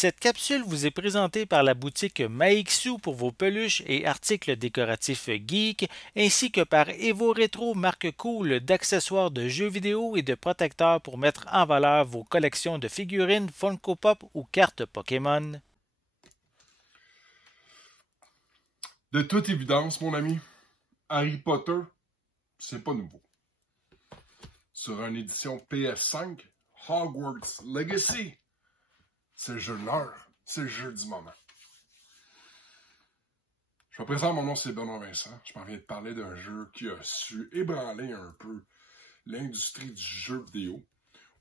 Cette capsule vous est présentée par la boutique Maixu pour vos peluches et articles décoratifs geek, ainsi que par Evo Retro, marque cool d'accessoires de jeux vidéo et de protecteurs pour mettre en valeur vos collections de figurines Funko Pop ou cartes Pokémon. De toute évidence, mon ami, Harry Potter, c'est pas nouveau. Sur une édition PS5, Hogwarts Legacy, c'est le jeu de l'heure, c'est le jeu du moment. Je me présente, mon nom c'est Benoît Vincent. Je m'en viens de parler d'un jeu qui a su ébranler un peu l'industrie du jeu vidéo.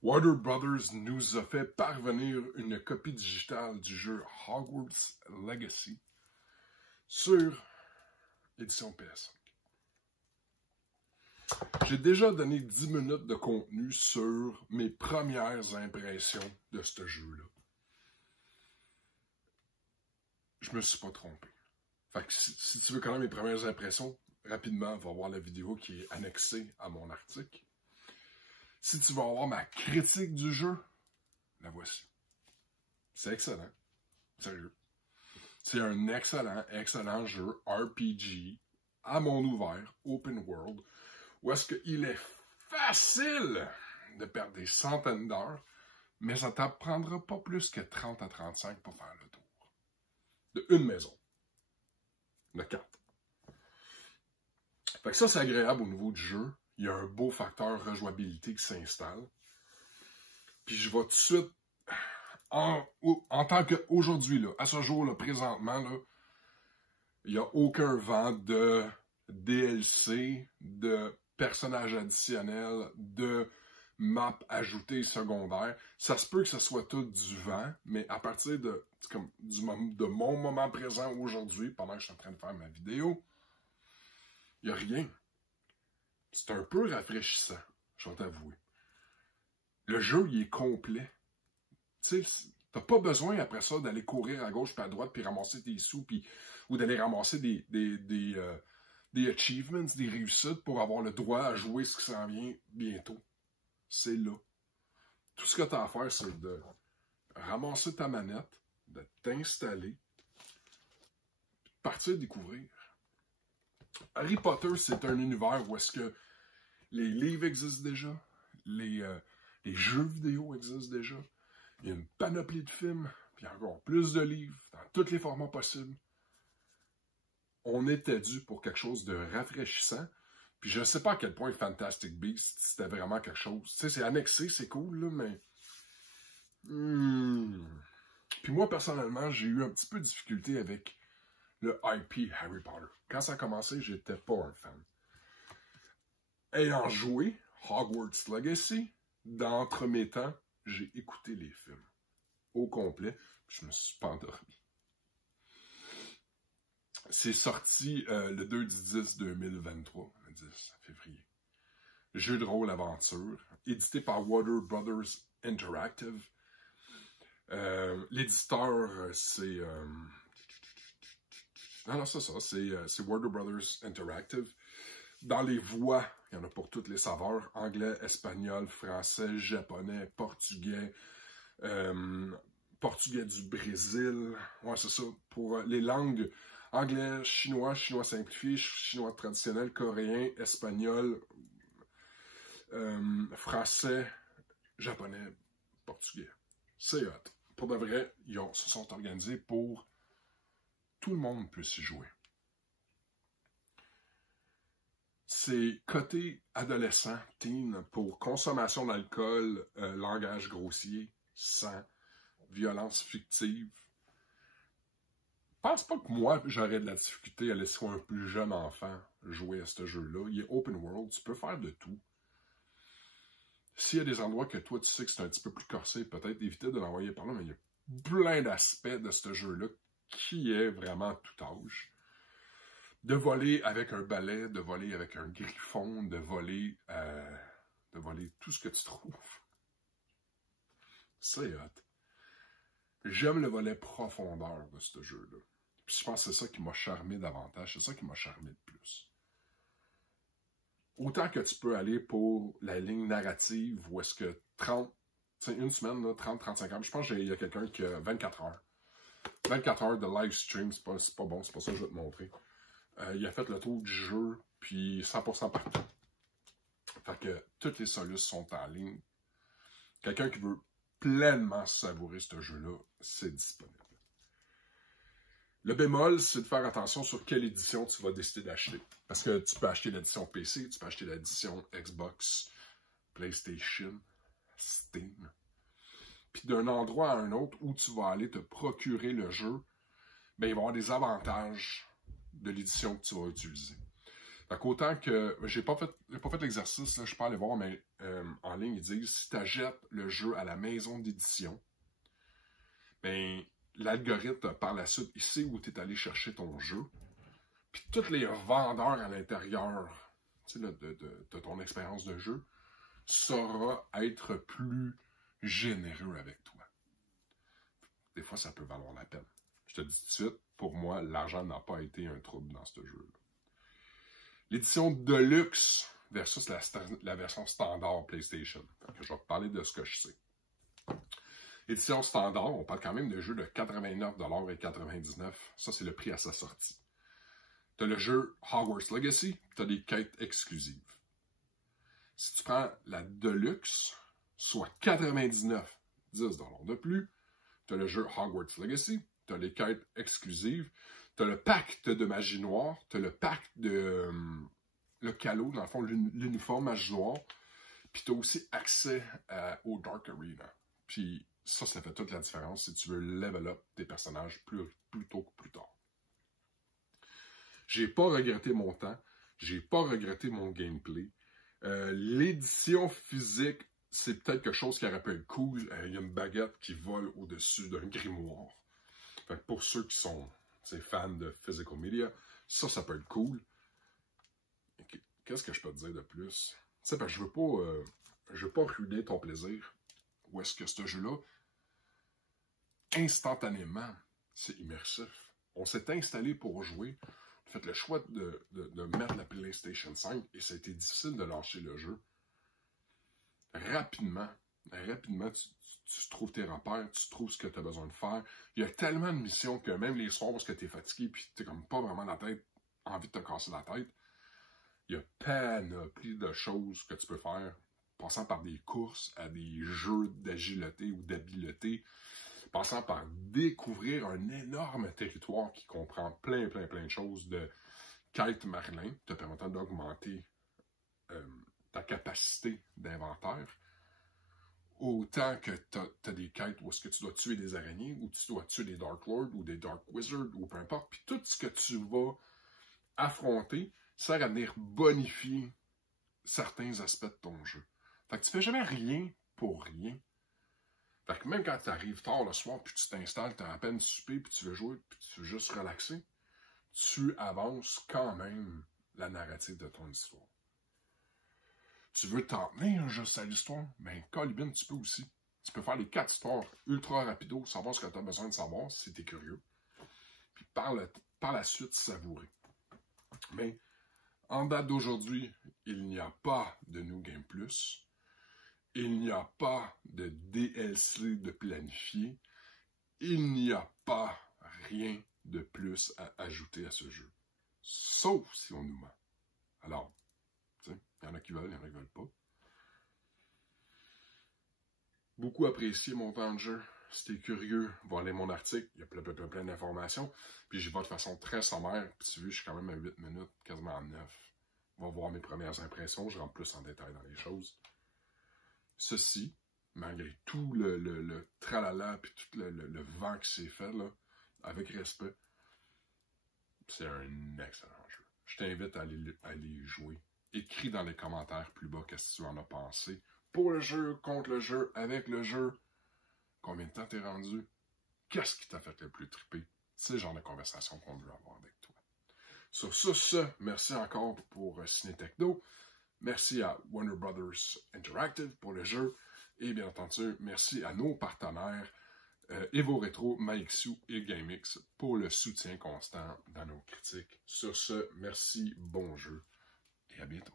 Warner Brothers nous a fait parvenir une copie digitale du jeu Hogwarts Legacy sur édition PS5. J'ai déjà donné 10 minutes de contenu sur mes premières impressions de ce jeu-là. Je me suis pas trompé. Fait que si tu veux connaître mes premières impressions, rapidement, va voir la vidéo qui est annexée à mon article. Si tu veux avoir ma critique du jeu, la voici. C'est excellent. Sérieux. C'est un excellent jeu RPG à monde ouvert, open world, où est-ce qu'il est facile de perdre des centaines d'heures, mais ça ne t'apprendra pas plus que 30 à 35 pour faire le tour. De une maison. De 4. Fait que ça, c'est agréable au niveau du jeu. Il y a un beau facteur rejouabilité qui s'installe. Puis je vais tout de suite, en tant qu'aujourd'hui, à ce jour, là, présentement, là, il n'y a aucun vent de DLC, de personnages additionnels, de maps ajoutées secondaires. Ça se peut que ce soit tout du vent, mais à partir de mon moment présent aujourd'hui, pendant que je suis en train de faire ma vidéo, il n'y a rien. C'est un peu rafraîchissant, je vais t'avouer. Le jeu, il est complet. Tu sais, t'as pas besoin après ça d'aller courir à gauche puis à droite puis ramasser tes sous ou d'aller ramasser des achievements, des réussites pour avoir le droit à jouer ce qui s'en vient bientôt. C'est là. Tout ce que tu as à faire, c'est de ramasser ta manette, de t'installer, de partir découvrir. Harry Potter, c'est un univers où est-ce que les livres existent déjà, les jeux vidéo existent déjà, il y a une panoplie de films, puis encore plus de livres, dans tous les formats possibles. On était dû pour quelque chose de rafraîchissant. Puis je ne sais pas à quel point Fantastic Beasts, c'était vraiment quelque chose. Tu sais, c'est annexé, c'est cool, là, mais... Puis moi, personnellement, j'ai eu un petit peu de difficulté avec le IP Harry Potter. Quand ça a commencé, j'étais pas un fan. Ayant joué Hogwarts Legacy, d'entre-mes-temps, j'ai écouté les films au complet, puis je me suis pas endormi. C'est sorti le 2/10/2023, le 10 février. Jeu de rôle aventure, édité par Warner Brothers Interactive. L'éditeur, c'est... Non, c'est ça, c'est Warner Brothers Interactive. Dans les voix, il y en a pour toutes les saveurs. Anglais, espagnol, français, japonais, portugais, portugais du Brésil. Ouais, c'est ça. Pour les langues... Anglais, chinois, chinois simplifié, chinois traditionnel, coréen, espagnol, français, japonais, portugais. C'est hot. Pour de vrai, ils se sont organisés pour tout le monde puisse y jouer. C'est côté adolescent, teen, pour consommation d'alcool, langage grossier, sang, violence fictive. Je pense pas que moi, j'aurais de la difficulté à laisser un plus jeune enfant jouer à ce jeu-là. Il est open world, tu peux faire de tout. S'il y a des endroits que toi, tu sais que c'est un petit peu plus corsé, peut-être éviter de l'envoyer par là, mais il y a plein d'aspects de ce jeu-là qui est vraiment tout âge. De voler avec un balai, de voler avec un griffon, de voler tout ce que tu trouves. C'est hot. J'aime le volet profondeur de ce jeu-là. Puis je pense que c'est ça qui m'a charmé davantage, c'est ça qui m'a charmé de plus. Autant que tu peux aller pour la ligne narrative où est-ce que 30 sais, une semaine, 30-35 heures. Je pense qu'il y a quelqu'un qui a 24 heures. 24 heures de live stream, c'est pas bon, c'est pas ça que je vais te montrer. Il a fait le tour du jeu, puis 100% partout. Fait que toutes les solutions sont en ligne. Quelqu'un qui veut pleinement savourer ce jeu-là, c'est disponible. Le bémol, c'est de faire attention sur quelle édition tu vas décider d'acheter. Parce que tu peux acheter l'édition PC, tu peux acheter l'édition Xbox, PlayStation, Steam. Puis d'un endroit à un autre où tu vas aller te procurer le jeu, ben, il va y avoir des avantages de l'édition que tu vas utiliser. Fait qu'autant que j'ai pas fait l'exercice, je peux aller voir, mais en ligne, ils disent si tu achètes le jeu à la maison d'édition, ben l'algorithme par la suite, il sait où tu es allé chercher ton jeu. Puis tous les vendeurs à l'intérieur de ton expérience de jeu saura être plus généreux avec toi. Des fois, ça peut valoir la peine. Je te dis tout de suite, pour moi, l'argent n'a pas été un trouble dans ce jeu-là. L'édition Deluxe versus la version standard PlayStation. Je vais te parler de ce que je sais. Édition standard, on parle quand même de jeux de 89,99 $. Ça, c'est le prix à sa sortie. Tu as le jeu Hogwarts Legacy, tu as des quêtes exclusives. Si tu prends la Deluxe, soit 99, 10 $ de plus, tu as le jeu Hogwarts Legacy, tu as les quêtes exclusives, tu as le pacte de magie noire, tu as le pacte de le calo, dans le fond, l'uniforme magie noire, puis tu as aussi accès au Dark Arena. Puis ça fait toute la différence si tu veux level up tes personnages plus tôt que plus tard. J'ai pas regretté mon temps, j'ai pas regretté mon gameplay. L'édition physique, c'est peut-être quelque chose qui aurait pu être cool. Il y a une baguette qui vole au-dessus d'un grimoire. Fait que pour ceux qui sont fans de physical media, ça peut être cool. Qu'est-ce que je peux te dire de plus? Parce que je veux pas ruiner ton plaisir. Ou est-ce que ce jeu-là, instantanément, c'est immersif. On s'est installé pour jouer. On a fait le choix de mettre la PlayStation 5 et ça a été difficile de lâcher le jeu. Rapidement, tu trouves tes repères, tu trouves ce que tu as besoin de faire. Il y a tellement de missions que même les soirs parce que tu es fatigué et tu n'as comme pas vraiment envie de te casser la tête, il y a panoplie de choses que tu peux faire, passant par des courses à des jeux d'agilité ou d'habileté, passant par découvrir un énorme territoire qui comprend plein de choses de quêtes Merlin, te permettant d'augmenter ta capacité d'inventaire. Autant que tu as des quêtes où est-ce que tu dois tuer des araignées, ou tu dois tuer des Dark Lords, ou des Dark Wizards, ou peu importe. Puis tout ce que tu vas affronter sert à venir bonifier certains aspects de ton jeu. Fait que tu fais jamais rien pour rien. Fait que même quand tu arrives tard le soir, puis tu t'installes, tu as à peine soupé, puis tu veux jouer, puis tu veux juste relaxer, tu avances quand même la narrative de ton histoire. Tu veux t'en tenir juste à l'histoire? Ben, Colibin, tu peux aussi. Tu peux faire les 4 histoires ultra rapido, savoir ce que tu as besoin de savoir si tu es curieux. Puis par la suite, savourer. Mais en date d'aujourd'hui, il n'y a pas de New Game Plus. Il n'y a pas de DLC de planifié. Il n'y a pas rien de plus à ajouter à ce jeu. Sauf si on nous ment. Alors, il y en a qui veulent, il y en a qui ne veulent pas. Beaucoup apprécié mon temps de jeu. Si tu es curieux, va aller mon article. Il y a plein d'informations. Puis j'y vais de façon très sommaire. Puis tu vois, je suis quand même à 8 minutes, quasiment à 9. On va voir mes premières impressions. Je rentre plus en détail dans les choses. Ceci, malgré tout le tralala puis tout le vent qui s'est fait, là, avec respect, c'est un excellent jeu. Je t'invite à aller jouer. Écris dans les commentaires plus bas qu'est-ce que tu en as pensé. Pour le jeu, contre le jeu, avec le jeu. Combien de temps t'es rendu? Qu'est-ce qui t'a fait le plus triper? C'est le genre de conversation qu'on veut avoir avec toi. Sur ce, merci encore pour Ciné Techno. Merci à Warner Brothers Interactive pour le jeu. Et bien entendu, merci à nos partenaires Evo Retro, Meixu et GameX pour le soutien constant dans nos critiques. Sur ce, merci, bon jeu et à bientôt.